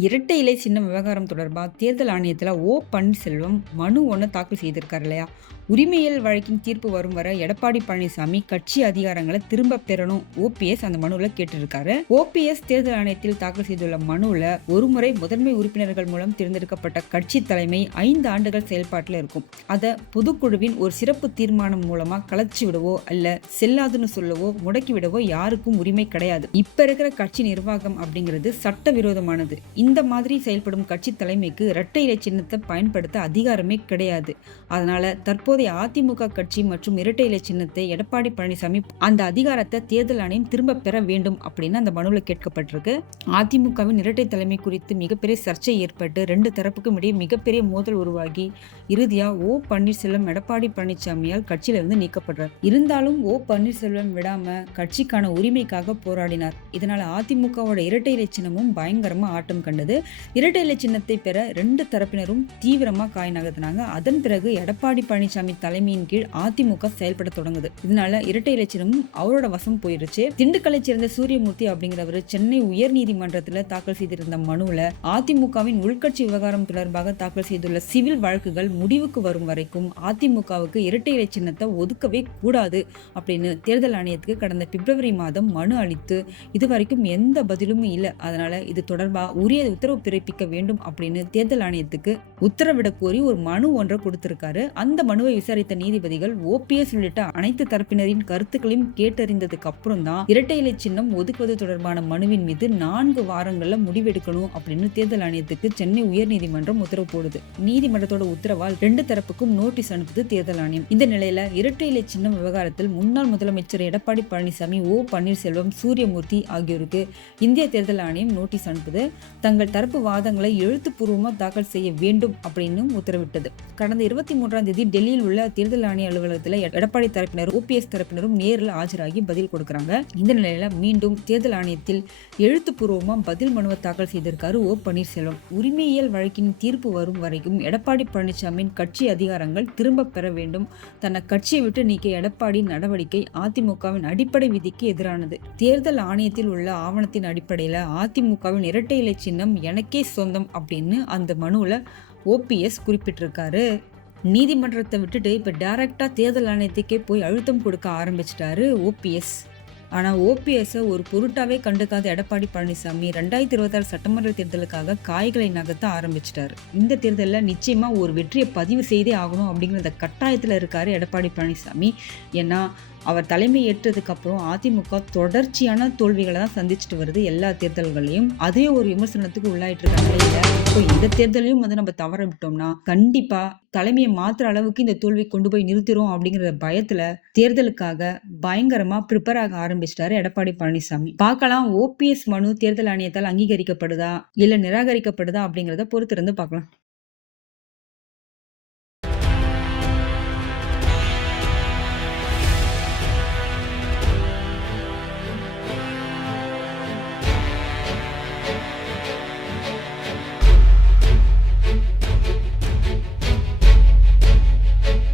இரட்டை இலை சின்ன விவகாரம் தொடர்பாக தேர்தல் ஆணையத்தில் ஓ பன்னீர்செல்வம் மனு ஒன்று தாக்கல் செய்திருக்கார் இல்லையா? உரிமையல் வழக்கின் தீர்ப்பு வரும் வர எடப்பாடி பழனிசாமி கட்சி அதிகாரங்களை திரும்ப பெறணும். ஓபிஎஸ் அந்த மனுவில் கேட்டிருக்காரு. ஓபிஎஸ் தேர்தல் ஆணையத்தில் தாக்கல் செய்துள்ள மனுவில் ஒருமுறை முதன்மை உறுப்பினர்கள் மூலம் தேர்ந்தெடுக்கப்பட்ட கட்சி தலைமை ஐந்து ஆண்டுகள் செயல்பாட்டில் இருக்கும். அதை பொதுக்குழுவின் ஒரு சிறப்பு தீர்மானம் மூலமா கலைச்சி விடவோ அல்ல செல்லாதுன்னு சொல்லவோ முடக்கி விடவோ யாருக்கும் உரிமை கிடையாது. இப்ப இருக்கிற கட்சி நிர்வாகம் அப்படிங்கிறது சட்டவிரோதமானது. இந்த மாதிரி செயல்படும் கட்சி தலைமைக்கு இரட்டை இலை சின்னத்தை பயன்படுத்த அதிகாரமே கிடையாது. அதனால தற்போதைய அதிமுக கட்சி மற்றும் இரட்டை இலை சின்னத்தை எடப்பாடி பழனிசாமி அந்த அதிகாரத்தை தேர்தல் ஆணையம் திரும்ப பெற வேண்டும் அப்படின்னு அந்த மனுவில் கேட்கப்பட்டிருக்கு. அதிமுகவின் இரட்டை தலைமை குறித்து மிகப்பெரிய சர்ச்சை ஏற்பட்டு ரெண்டு தரப்புக்கும் இடையே மிகப்பெரிய மோதல் உருவாகி இறுதியா ஓ பன்னீர்செல்வம் எடப்பாடி பழனிசாமியால் கட்சியிலிருந்து நீக்கப்படுறார். இருந்தாலும் ஓ பன்னீர்செல்வம் விடாம கட்சிக்கான உரிமைக்காக போராடினார். இதனால் அதிமுகவோட இரட்டை இலை சின்னமும் பயங்கரமா ஆட்டம் கண்டது. இரட்டை இலை சின்னத்தை பெற ரெண்டு தரப்பினரும் தீவிரமா காய் நகர்த்தினாங்க அதன் பிறகு எடப்பாடி பழனிசாமி தலைமையின் கீழ் அதிமுக செயல்பட தொடங்குது. இதனால இரட்டை இலை அவரோட வசம் போயிருச்சு. திண்டுக்கலை சேர்ந்த சூரியமூர்த்தி அப்படிங்கிறவர் சென்னை உயர் நீதிமன்றத்தில் தாக்கல் செய்திருந்த மனுவில் அதிமுகவின் உள்கட்சி விவகாரம் தொடர்பாக தாக்கல் செய்துள்ள சிவில் வழக்குகள் முடிவுக்கு வரும் வரைக்கும் அதிமுகவுக்கு இரட்டை இலை சின்னத்தை ஒதுக்கவே கூடாது அப்படின்னு தேர்தல் ஆணையத்துக்கு கடந்த பிப்ரவரி மாதம் மனு அளித்து இதுவரைக்கும் எந்த பதிலும் இல்லை. அதனால இது தொடர்பாக உரிய உத்தரவு பிறப்பிக்க வேண்டும் அப்படின்னு தேர்தல் ஆணையத்துக்கு உத்தரவிட கோரி ஒரு மனு ஒன்றை கொடுத்திருக்காரு. அந்த மனுவை விசாரித்த நீதிபதிகள் ஓபிஎஸ் உள்ளிட்ட அனைத்து தரப்பினரின் கருத்துக்களையும் கேட்டறிந்ததுக்கு அப்புறம் தான் இரட்டை இலை சின்னம் ஒதுக்குவது தொடர்பான மனுவின் மீது நான்கு வாரங்கள்ல முடிவெடுக்கணும் அப்படின்னு தேர்தல் ஆணையத்துக்கு சென்னை உயர்நீதிமன்றம் உத்தரவு போடுது. நீதிமன்றத்தோட உத்தரவால் ரெண்டு தரப்புக்கும் நோட்டீஸ் அனுப்புது தேர்தல் ஆணையம். இந்த நிலையில இரட்டை இலை சின்னம் விவகாரத்தில் முன்னாள் முதலமைச்சர் எடப்பாடி பழனிசாமி ஓ பன்னீர்செல்வம் சூரியமூர்த்தி ஆகியோருக்கு இந்திய தேர்தல் ஆணையம் நோட்டீஸ் அனுப்புது. தங்கள் தரப்பு வாதங்களை எழுத்துப்பூர்வமாக தாக்கல் செய்ய வேண்டும் அப்படின்னு உத்தரவிட்டது. கடந்த இருபத்தி மூன்றாம் தேதி டெல்லியில் உள்ள தேர்தல் ஆணைய அலுவலகத்தில் எடப்பாடி தரப்பினர் ஓபிஎஸ் தரப்பினரும் நேரில் ஆஜராகி பதில் கொடுக்குறாங்க. இந்த நிலையில மீண்டும் தேர்தல் ஆணையத்தில் எழுத்துப்பூர்வமாக பதில் மனுவை தாக்கல் செய்திருக்காரு ஓ பன்னீர்செல்வம். உரிமையியல் வழக்கின் தீர்ப்பு வரும் வரைக்கும் எடப்பாடி பழனிசாமியின் கட்சி அதிகாரங்கள் திரும்ப பெற வேண்டும். தன்னை கட்சியை விட்டு நீக்கிய எடப்பாடி நடவடிக்கை அதிமுகவின் அடிப்படை விதிக்கு எதிரானது. தேர்தல் ஆணையத்தில் உள்ள ஆவணத்தின் அடிப்படையில் அதிமுகவின் இரட்டை இலை சின்னம் எனக்கே சொந்தம் அப்படின்னு அந்த மனுவில் ஓபிஎஸ் குறிப்பிட்டிருக்காரு. நீதிமன்றத்தை விட்டுட்டு இப்போ டைரக்டாக தேர்தல் ஆணையத்துக்கே போய் அழுத்தம் கொடுக்க ஆரம்பிச்சிட்டாரு ஓபிஎஸ் ஆனால் ஓபிஎஸ்ஸை ஒரு பொருட்டாவே கண்டுக்காத எடப்பாடி பழனிசாமி ரெண்டாயிரத்தி இருபத்தாறு சட்டமன்ற தேர்தலுக்காக காய்களை நகர்த்த ஆரம்பிச்சிட்டாரு. இந்த தேர்தலில் நிச்சயமாக ஒரு வெற்றியை பதிவு செய்தே ஆகணும் அப்படிங்கிற கட்டாயத்தில் இருக்காரு எடப்பாடி பழனிசாமி. ஏன்னா அவர் தலைமை ஏற்றதுக்கு அப்புறம் அதிமுக தொடர்ச்சியான தோல்விகளை தான் சந்திச்சுட்டு வருது எல்லா தேர்தல்களையும் அதே ஒரு விமர்சனத்துக்கு உள்ளாயிட்டு இருக்காங்க. இல்லை இப்போ இந்த தேர்தலையும் வந்து நம்ம தவற விட்டோம்னா கண்டிப்பா தலைமையை மாற்றுற அளவுக்கு இந்த தோல்வி கொண்டு போய் நிறுத்திடும் அப்படிங்கிற பயத்துல தேர்தலுக்காக பயங்கரமா ப்ரிப்பேர் ஆக ஆரம்பிச்சிட்டாரு எடப்பாடி பழனிசாமி. பார்க்கலாம் ஓபிஎஸ் மனு தேர்தல் ஆணையத்தால் அங்கீகரிக்கப்படுதா இல்ல நிராகரிக்கப்படுதா அப்படிங்கிறத பொறுத்திருந்து பார்க்கலாம்.